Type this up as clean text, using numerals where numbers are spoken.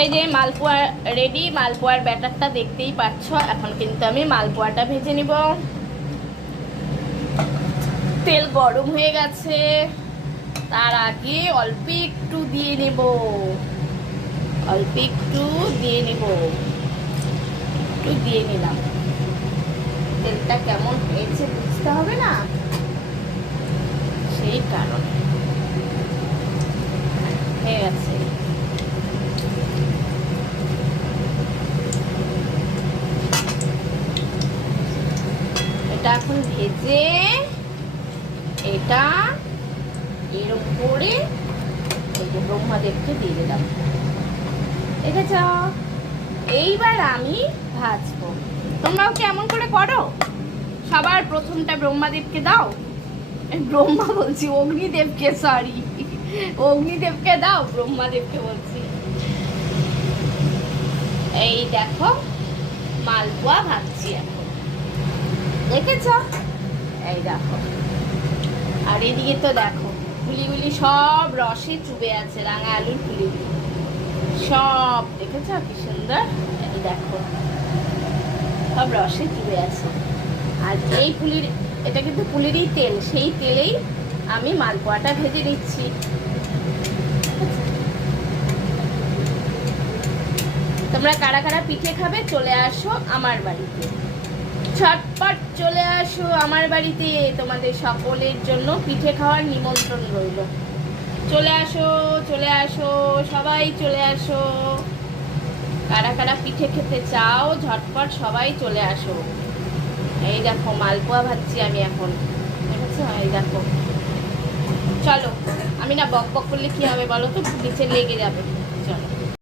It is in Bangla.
এই যে মালপোয়া রেডি। মালপোয়ার ব্যাটারটা দেখতেই পাচ্ছ। এখন কিন্তু আমি মালপোয়াটা ভেজে নিব। তেল গরম হয়ে গেছে, তার আগে অল্প একটু দিয়ে নেব, অল্প একটু দিয়ে নেব, একটু দিয়ে নিলাম। তেলটা কেমন হয়েছে বুঝতে হবে না, সেই কারণে হয়ে গেছে। এটা এখন ভেজে এটা এর উপরে এই যে ব্রহ্মাদেবকে দিয়ে দিলাম। দেখেছ? এইবার আমি ভাজবো। তোমরাও কেমন করে করো? সবার প্রথমটা ব্রহ্মাদেবকে দাও, ব্রহ্মা বলছি, অগ্নিদেবকে, সরি, অগ্নিদেবকে দাও, ব্রহ্মাদেবকে বলছি। এই দেখো মালপোয়া ভাজছি এখন, দেখেছ? এই দেখো, আর এদিকে তো দেখো ফুলিগুলি সব রসে চুবে আছে, রাঙা আলুর ফুলিগুলি সব, দেখেছ কি সুন্দর? এই দেখো সব রসে চুবে আছে। আর এই ফুলির, এটা কিন্তু ফুলিরই তেল, সেই তেলেই আমি মালপোয়াটা ভেজে নিচ্ছি। তোমরা কারা কারা পিঠে খাবে চলে আসো আমার বাড়িতে, ঝটপট চলে আসো আমার বাড়িতে। তোমাদের সকলের জন্য পিঠে খাওয়ার নিমন্ত্রণ রইল। চলে আসো, চলে আসো, সবাই চলে আসো। কারা কারা পিঠে খেতে চাও ঝটপট সবাই চলে আসো। এই দেখো মালপোয়া ভাজছি আমি এখন, দেখেছো? এই দেখো, চলো। আমি না বক বক করলে কি হবে বলো তো, নিচে লেগে যাবে। চলো।